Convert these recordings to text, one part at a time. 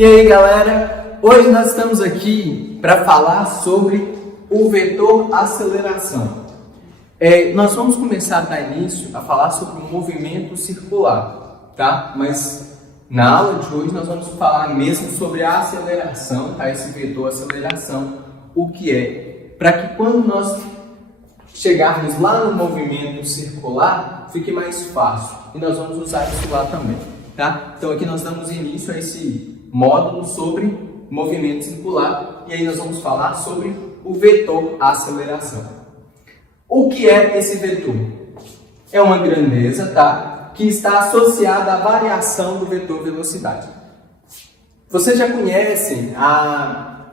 E aí galera, hoje nós estamos aqui para falar sobre o vetor aceleração. Nós vamos começar a dar início a falar sobre o movimento circular, tá? Mas na aula de hoje nós vamos falar mesmo sobre a aceleração, tá? Esse vetor aceleração, o que é? Para que quando nós chegarmos lá no movimento circular, fique mais fácil. E nós vamos usar isso lá também, tá? Então aqui nós damos início a esse módulo sobre movimento circular e aí nós vamos falar sobre o vetor aceleração. O que é esse vetor? É uma grandeza, tá? Que está associada à variação do vetor velocidade. Vocês já conhecem a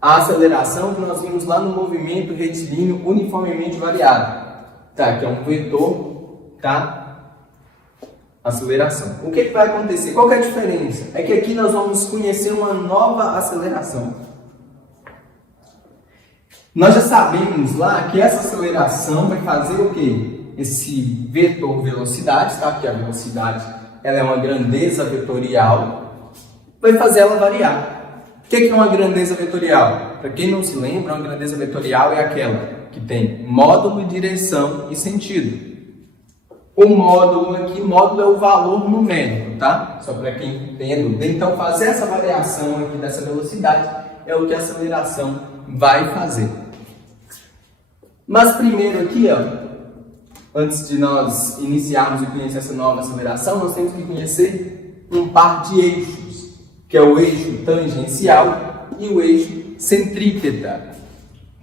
aceleração que nós vimos lá no movimento retilíneo uniformemente variado, tá? Que é um vetor, tá? Aceleração. O que vai acontecer? Qual que é a diferença? É que aqui nós vamos conhecer uma nova aceleração. Nós já sabemos lá que essa aceleração vai fazer o quê? Esse vetor velocidade, tá? Porque a velocidade ela é uma grandeza vetorial, vai fazer ela variar. O que é uma grandeza vetorial? Para quem não se lembra, uma grandeza vetorial é aquela que tem módulo, direção e sentido. O módulo aqui, módulo é o valor numérico, tá? Só para quem tem dúvida. Então, fazer essa variação aqui dessa velocidade é o que a aceleração vai fazer. Mas primeiro aqui, ó, antes de nós iniciarmos e conhecer essa nova aceleração, nós temos que conhecer um par de eixos, que é o eixo tangencial e o eixo centrípeta.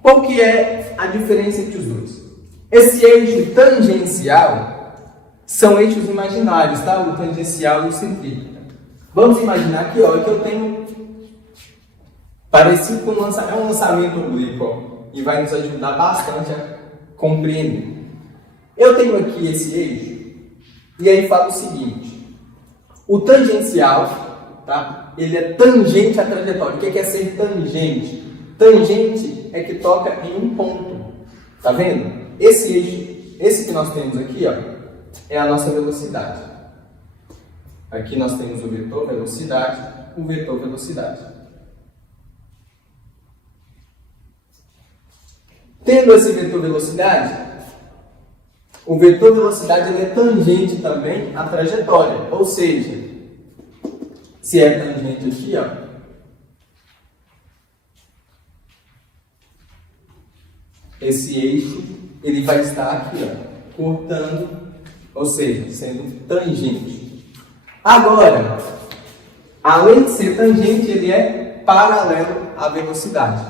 Qual que é a diferença entre os dois? Esse eixo tangencial são eixos imaginários, tá? O tangencial e o centrípeta. Vamos imaginar aqui, ó, que eu tenho parecido com um lançamento oblíquo, ó, e vai nos ajudar bastante a compreender. Eu tenho aqui esse eixo e aí fala o seguinte: o tangencial, tá? Ele é tangente à trajetória. O que é ser tangente? Tangente é que toca em um ponto. Tá vendo? Esse eixo, esse que nós temos aqui, ó, é a nossa velocidade. Aqui nós temos o vetor velocidade, o vetor velocidade. Tendo esse vetor velocidade, o vetor velocidade ele é tangente também à trajetória. Ou seja, se é tangente aqui, ó, esse eixo ele vai estar aqui, ó, cortando, ou seja, sendo tangente. Agora, além de ser tangente, ele é paralelo à velocidade,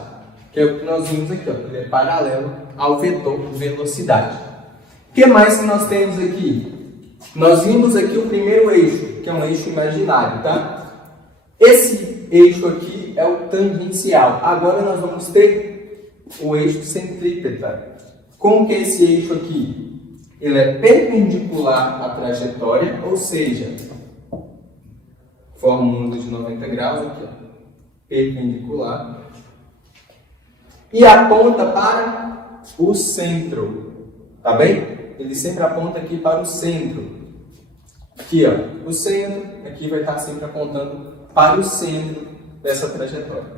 que é o que nós vimos aqui, ó, ele é paralelo ao vetor velocidade. O que mais que nós temos aqui? Nós vimos aqui o primeiro eixo, que é um eixo imaginário, tá? Esse eixo aqui é o tangencial. Agora nós vamos ter o eixo centrípeta. Como que é esse eixo aqui? Ele é perpendicular à trajetória, ou seja, forma um ângulo de 90 graus aqui, ó, perpendicular, e aponta para o centro, tá bem? Ele sempre aponta aqui para o centro. Aqui, ó, o centro, aqui vai estar sempre apontando para o centro dessa trajetória.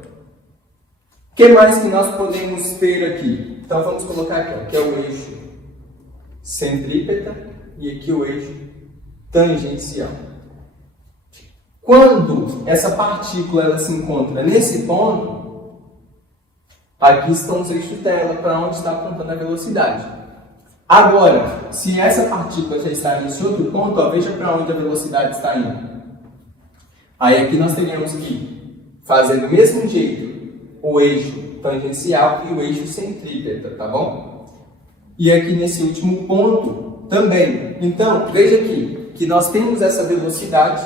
O que mais que nós podemos ter aqui? Então vamos colocar aqui, ó, que é o eixo centrípeta e aqui o eixo tangencial. Quando essa partícula ela se encontra nesse ponto, aqui estão os eixos dela, para onde está apontando a velocidade. Agora, se essa partícula já está nesse outro ponto, ó, veja para onde a velocidade está indo. Aí aqui nós teríamos que fazer do mesmo jeito o eixo tangencial e o eixo centrípeta, tá bom? E aqui nesse último ponto também. Então, veja aqui que nós temos essa velocidade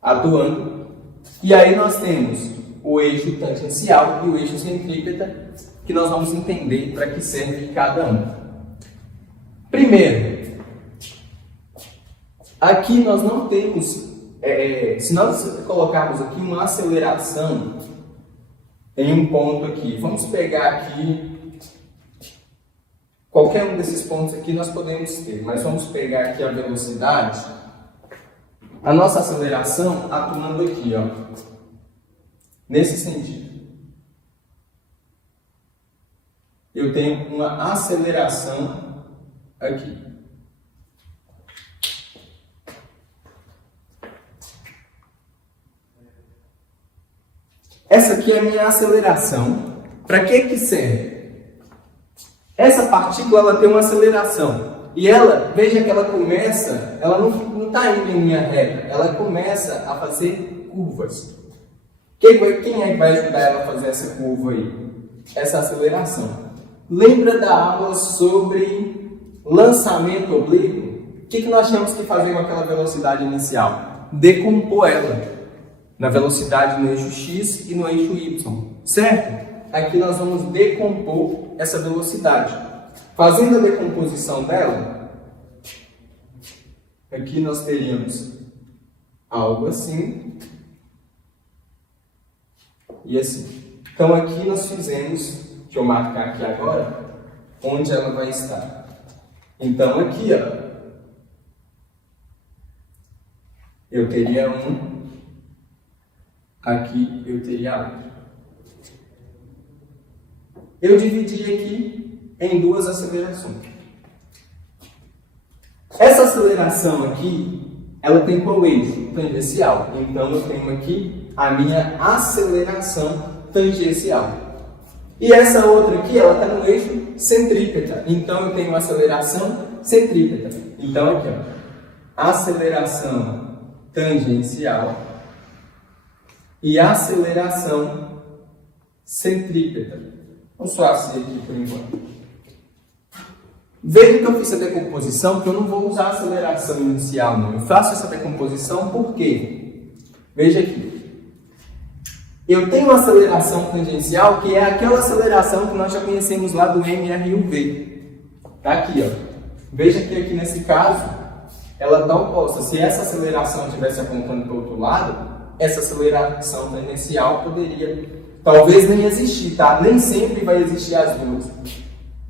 atuando e aí nós temos o eixo tangencial e o eixo centrípeta que nós vamos entender para que serve cada um. Primeiro, aqui nós não temos, se nós colocarmos aqui uma aceleração em um ponto aqui, vamos pegar aqui qualquer um desses pontos aqui nós podemos ter, mas vamos pegar aqui a velocidade a nossa aceleração atuando aqui, ó, nesse sentido. Eu tenho uma aceleração aqui. Essa aqui é a minha aceleração. Para que serve? Essa partícula ela tem uma aceleração. E ela, veja que ela começa, ela não está indo em linha reta, ela começa a fazer curvas. Quem é que vai ajudar ela a fazer essa curva aí? Essa aceleração. Lembra da aula sobre lançamento oblíquo? O que nós temos que fazer com aquela velocidade inicial? Decompor ela na velocidade no eixo x e no eixo y, certo? Aqui nós vamos decompor essa velocidade. Fazendo a decomposição dela, aqui nós teríamos algo assim e assim. Então aqui nós fizemos, deixa eu marcar aqui agora, onde ela vai estar. Então aqui, ó, eu teria um, aqui eu teria outro. Eu dividi aqui em duas acelerações. Essa aceleração aqui, ela tem qual eixo? Tangencial. Então eu tenho aqui a minha aceleração tangencial. E essa outra aqui, ela está no eixo centrípeta. Então eu tenho uma aceleração centrípeta. Então aqui, ó, aceleração tangencial e aceleração centrípeta. Vamos só assim aqui por enquanto. Veja que eu fiz a decomposição, que eu não vou usar a aceleração inicial, não. Eu faço essa decomposição por quê? Veja aqui. Eu tenho uma aceleração tangencial, que é aquela aceleração que nós já conhecemos lá do MRUV. Está aqui, ó. Veja que aqui nesse caso, ela está oposta. Se essa aceleração estivesse apontando para o outro lado, essa aceleração tangencial poderia, talvez nem existir, tá? Nem sempre vai existir as duas.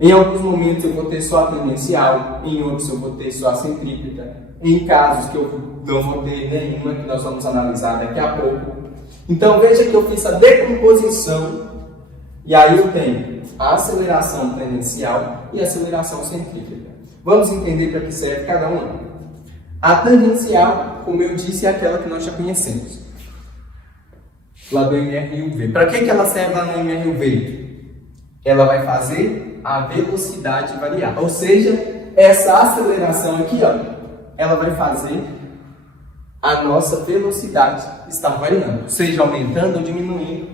Em alguns momentos eu vou ter só a tangencial, em outros eu vou ter só a centrípeta. Em casos que eu não vou ter nenhuma, que nós vamos analisar daqui a pouco. Então veja que eu fiz a decomposição, e aí eu tenho a aceleração tangencial e a aceleração centrípeta. Vamos entender para que serve cada uma. A tangencial, como eu disse, é aquela que nós já conhecemos, lá do MRUV. Para que ela serve lá no MRUV? Ela vai fazer a velocidade variar. Ou seja, essa aceleração aqui, ó, ela vai fazer a nossa velocidade estar variando, seja aumentando ou diminuindo,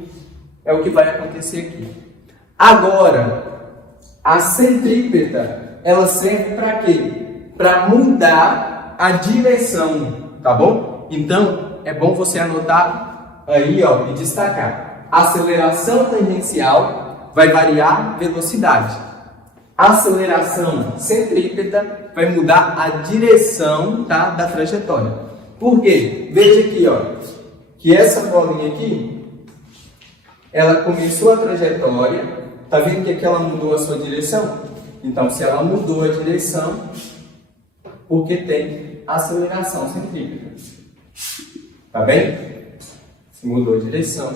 é o que vai acontecer aqui. Agora, a centrípeta, ela serve para quê? Para mudar a direção, tá bom? Então, é bom você anotar aí, ó, e destacar. Aceleração tangencial vai variar velocidade. Aceleração centrípeta vai mudar a direção, tá, da trajetória. Por quê? Veja aqui, ó, que essa bolinha aqui, ela começou a trajetória, tá vendo que aqui ela mudou a sua direção? Então, se ela mudou a direção, porque tem aceleração centrípeta. Tá bem? Se mudou a direção,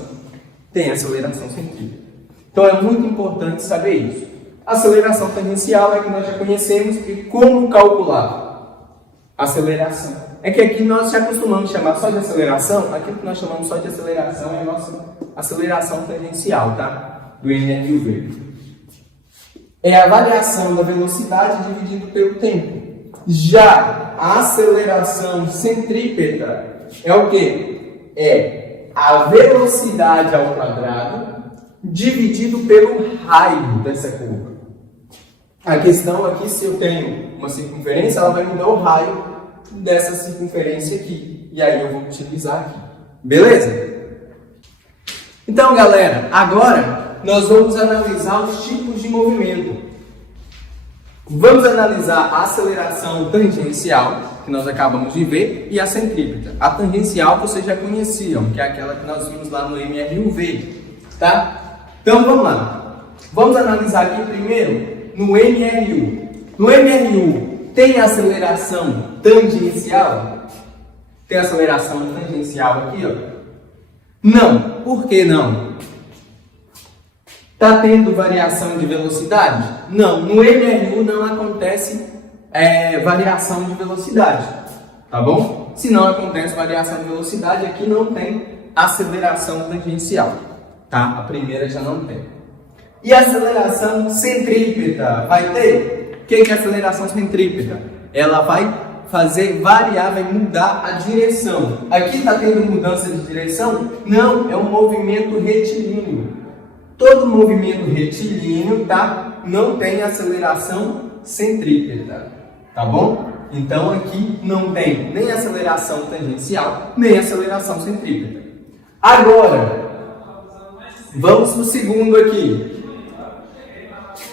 tem aceleração centrípeta. Então, é muito importante saber isso. A aceleração tangencial é que nós já conhecemos e como calcular a aceleração. É que aqui nós já acostumamos chamar só de aceleração, aquilo que nós chamamos só de aceleração é a nossa aceleração tangencial, tá? Do MRUV. É a variação da velocidade dividido pelo tempo. Já a aceleração centrípeta é o quê? É a velocidade ao quadrado dividido pelo raio dessa curva. A questão aqui, se eu tenho uma circunferência, ela vai me dar o raio dessa circunferência aqui. E aí eu vou utilizar aqui. Beleza? Então, galera, agora nós vamos analisar os tipos de movimento. Vamos analisar a aceleração tangencial, que nós acabamos de ver, e a centrípeta. A tangencial vocês já conheciam, que é aquela que nós vimos lá no MRUV. Tá? Então, vamos lá. Vamos analisar aqui primeiro no MRU. No MRU, tem aceleração tangencial? ter aceleração tangencial aqui, ó? Não. Por que não? Está tendo variação de velocidade? Não. No MRU não acontece variação de velocidade, tá bom? Se não acontece variação de velocidade, aqui não tem aceleração tangencial, tá? A primeira já não tem. E a aceleração centrípeta vai ter? O que é aceleração centrípeta? Ela vai fazer variar, vai mudar a direção. Aqui está tendo mudança de direção? Não, é um movimento retilíneo. Todo movimento retilíneo, tá? Não tem aceleração centrípeta, tá bom? Então aqui não tem nem aceleração tangencial, nem aceleração centrípeta. Agora, vamos para o segundo aqui.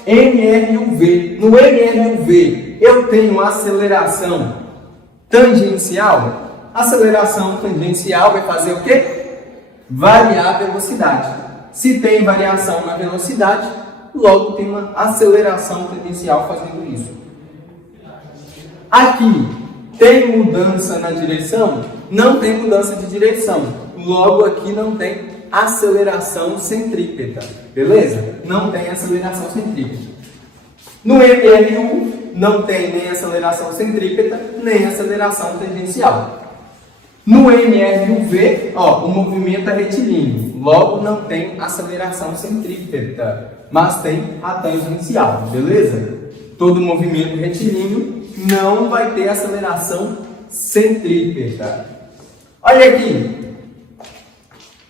MRUV. No MRUV, eu tenho aceleração tangencial. Aceleração tangencial vai fazer o quê? Variar a velocidade. Se tem variação na velocidade, logo tem uma aceleração tangencial fazendo isso. Aqui, tem mudança na direção? Não tem mudança de direção. Logo, aqui não tem aceleração centrípeta. Beleza? Não tem aceleração centrípeta. No MRU, não tem nem aceleração centrípeta, nem aceleração tangencial. No MRUV, ó, o movimento é retilíneo. Logo, não tem aceleração centrípeta, mas tem a tangencial. Beleza? Todo movimento retilíneo não vai ter aceleração centrípeta. Olha aqui.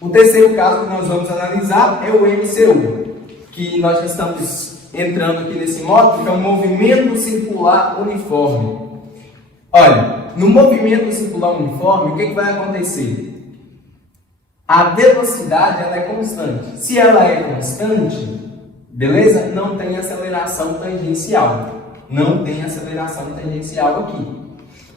O terceiro caso que nós vamos analisar é o MCU, que nós já estamos entrando aqui nesse módulo, que é o movimento circular uniforme. Olha, no movimento circular uniforme, o que vai acontecer? A velocidade ela é constante. Se ela é constante, beleza? Não tem aceleração tangencial. Não tem aceleração tangencial aqui.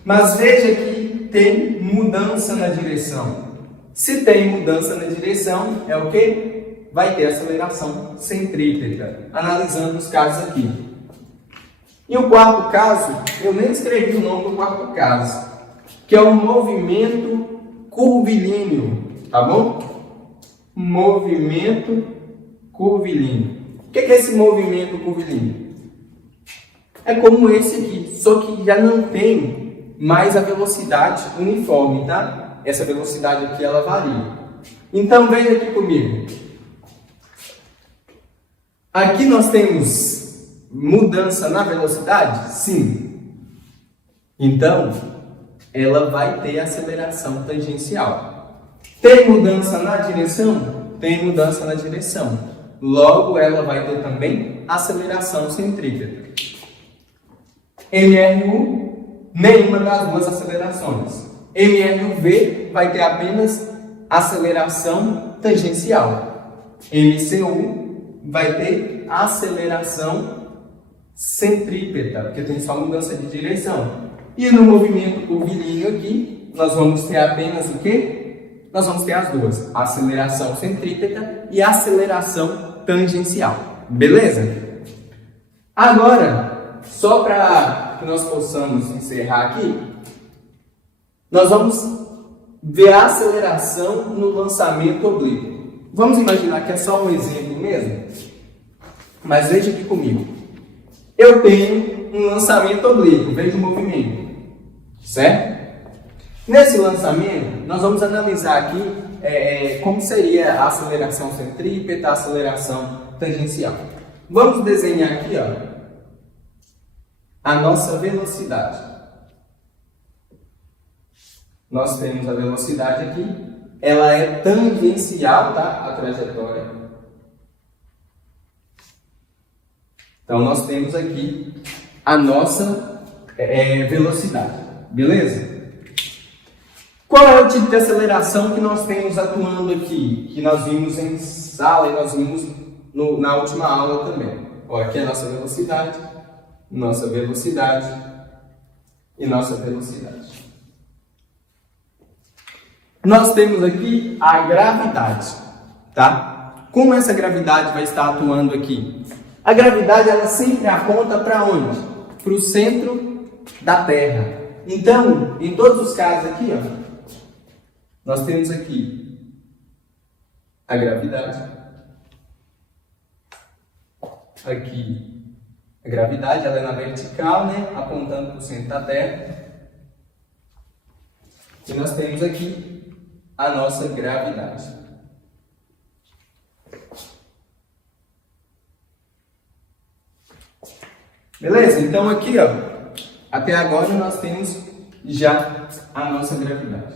Mas veja que tem mudança na direção. Se tem mudança na direção, é o que? Vai ter aceleração centrípeta. Analisando os casos aqui. E o quarto caso, eu nem escrevi o nome do quarto caso, que é o movimento curvilíneo, tá bom? Movimento curvilíneo. O que é esse movimento curvilíneo? É como esse aqui, só que já não tem mais a velocidade uniforme, tá? Essa velocidade aqui, ela varia. Então, veja aqui comigo. Aqui nós temos mudança na velocidade? Sim. Então, ela vai ter aceleração tangencial. Tem mudança na direção? Tem mudança na direção. Logo, ela vai ter também aceleração centrípeta. MRU, nenhuma das duas acelerações. MRUV vai ter apenas aceleração tangencial. MCU vai ter aceleração centrípeta, porque tem só mudança de direção. E no movimento curvilíneo aqui, nós vamos ter apenas o quê? Nós vamos ter as duas, aceleração centrípeta e aceleração tangencial. Beleza? Agora, só para que nós possamos encerrar aqui, nós vamos ver a aceleração no lançamento oblíquo. Vamos imaginar que é só um exemplo mesmo? Mas veja aqui comigo. Eu tenho um lançamento oblíquo, veja o movimento, certo? Nesse lançamento, nós vamos analisar aqui como seria a aceleração centrípeta, a aceleração tangencial. Vamos desenhar aqui, ó, a nossa velocidade. Nós temos a velocidade aqui, ela é tangencial, tá? A trajetória. Então, nós temos aqui a nossa velocidade, beleza? Qual é o tipo de aceleração que nós temos atuando aqui? Que nós vimos em sala e nós vimos na última aula também. Ó, aqui é a nossa velocidade e nossa velocidade. Nós temos aqui a gravidade, tá? Como essa gravidade vai estar atuando aqui? A gravidade, ela sempre aponta para onde? Para o centro da Terra. Então, em todos os casos aqui, ó, Nós temos aqui a gravidade. Aqui a gravidade, ela é na vertical, né? Apontando para o centro da Terra. E nós temos aqui a nossa gravidade. Beleza? Então aqui, ó, até agora nós temos já a nossa gravidade,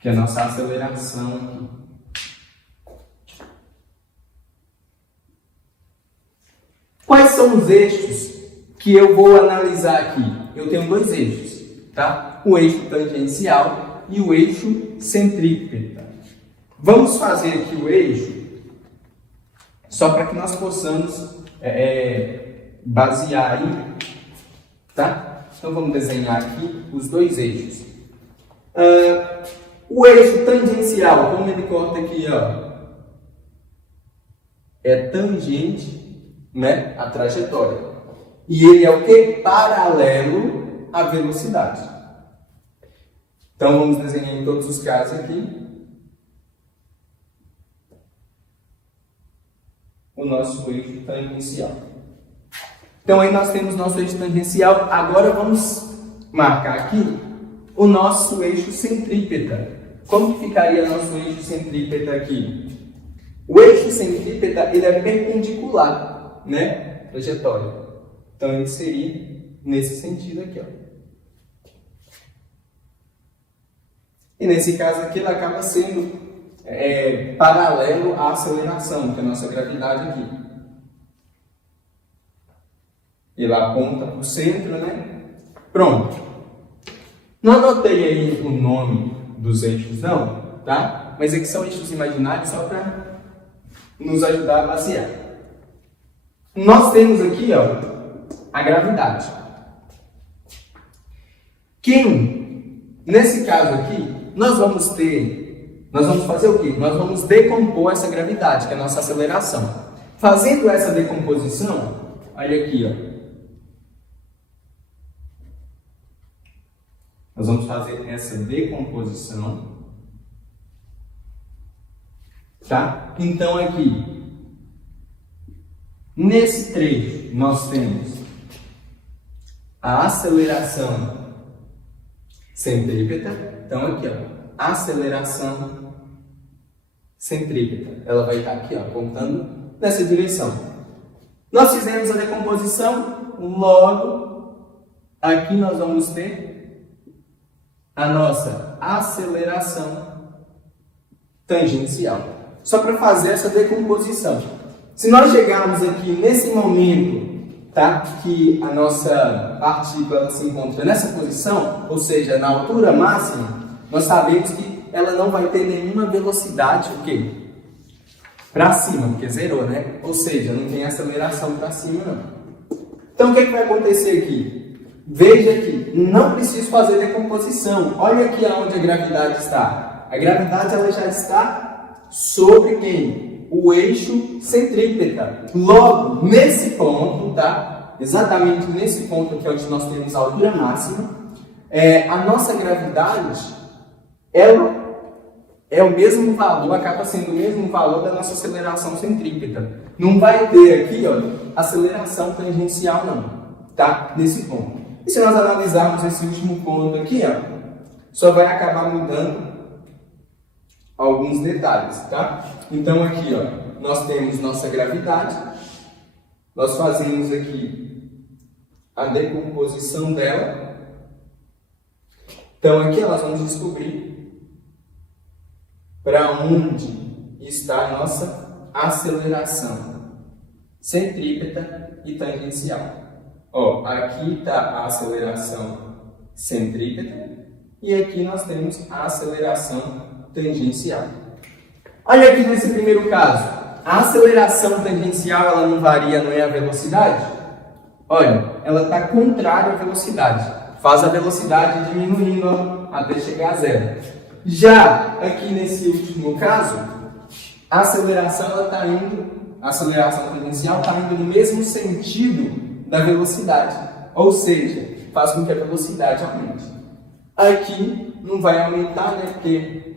que é a nossa aceleração aqui. Quais são os eixos que eu vou analisar aqui? Eu tenho dois eixos, tá? O eixo tangencial e o eixo centrípeta. Vamos fazer aqui o eixo só para que nós possamos basear aí, tá? Então vamos desenhar aqui os dois eixos. O eixo tangencial, como ele corta aqui, ó, é tangente, né, a trajetória. E ele é o que? Paralelo à velocidade. Então vamos desenhar em todos os casos aqui o nosso eixo tangencial. Então aí nós temos nosso eixo tangencial. Agora vamos marcar aqui o nosso eixo centrípeta. Como que ficaria nosso eixo centrípeta aqui? O eixo centrípeta, ele é perpendicular, né? Trajetória. Então ele seria nesse sentido aqui, ó. E nesse caso aqui ele acaba sendo paralelo à aceleração, que é a nossa gravidade aqui. Ele aponta para o centro, né? Pronto. Não anotei aí o nome dos eixos não, tá? Mas aqui são eixos imaginários só para nos ajudar a basear. Nós temos aqui, ó, a gravidade. Nesse caso aqui, nós vamos fazer o quê? Nós vamos decompor essa gravidade, que é a nossa aceleração. Fazendo essa decomposição, olha aqui, ó. Nós vamos fazer essa decomposição, tá? Então aqui, nesse trecho, nós temos a aceleração centrípeta. Então aqui, ó, aceleração centrípeta. Ela vai estar aqui, ó, apontando nessa direção. Nós fizemos a decomposição, logo aqui nós vamos ter a nossa aceleração tangencial. Só para fazer essa decomposição. Se nós chegarmos aqui nesse momento, tá, que a nossa partícula se encontra nessa posição, ou seja, na altura máxima, nós sabemos que ela não vai ter nenhuma velocidade, o quê? Para cima, porque zerou, né? Ou seja, não tem aceleração para cima, não. Então, o que vai acontecer aqui? Veja aqui, não preciso fazer decomposição. Olha aqui aonde a gravidade está. A gravidade ela já está sobre quem? O eixo centrípeta. Logo, nesse ponto, tá? Exatamente nesse ponto aqui onde nós temos a altura máxima, a nossa gravidade, ela é o mesmo valor, acaba sendo o mesmo valor da nossa aceleração centrípeta. Não vai ter aqui, ó, aceleração tangencial não, tá? Nesse ponto. E se nós analisarmos esse último ponto aqui, ó, só vai acabar mudando alguns detalhes, tá? Então aqui, ó, nós temos nossa gravidade, nós fazemos aqui a decomposição dela. Então aqui nós vamos descobrir para onde está a nossa aceleração centrípeta e tangencial. Ó, aqui está a aceleração centrípeta e aqui nós temos a aceleração tangencial. Olha aqui nesse primeiro caso, a aceleração tangencial ela não varia, não é a velocidade? Olha, ela está contrária à velocidade, faz a velocidade diminuindo, ó, até chegar a zero. Já aqui nesse último caso, a aceleração ela está indo, a aceleração tangencial está indo no mesmo sentido da velocidade, ou seja, faz com que a velocidade aumente. Aqui não vai aumentar, né? Porque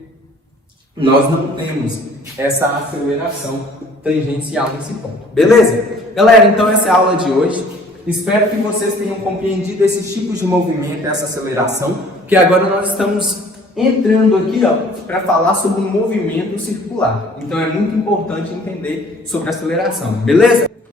nós não temos essa aceleração tangencial nesse ponto. Beleza? Galera, então essa é a aula de hoje. Espero que vocês tenham compreendido esses tipos de movimento, essa aceleração, que agora nós estamos entrando aqui para falar sobre o movimento circular. Então é muito importante entender sobre aceleração. Beleza?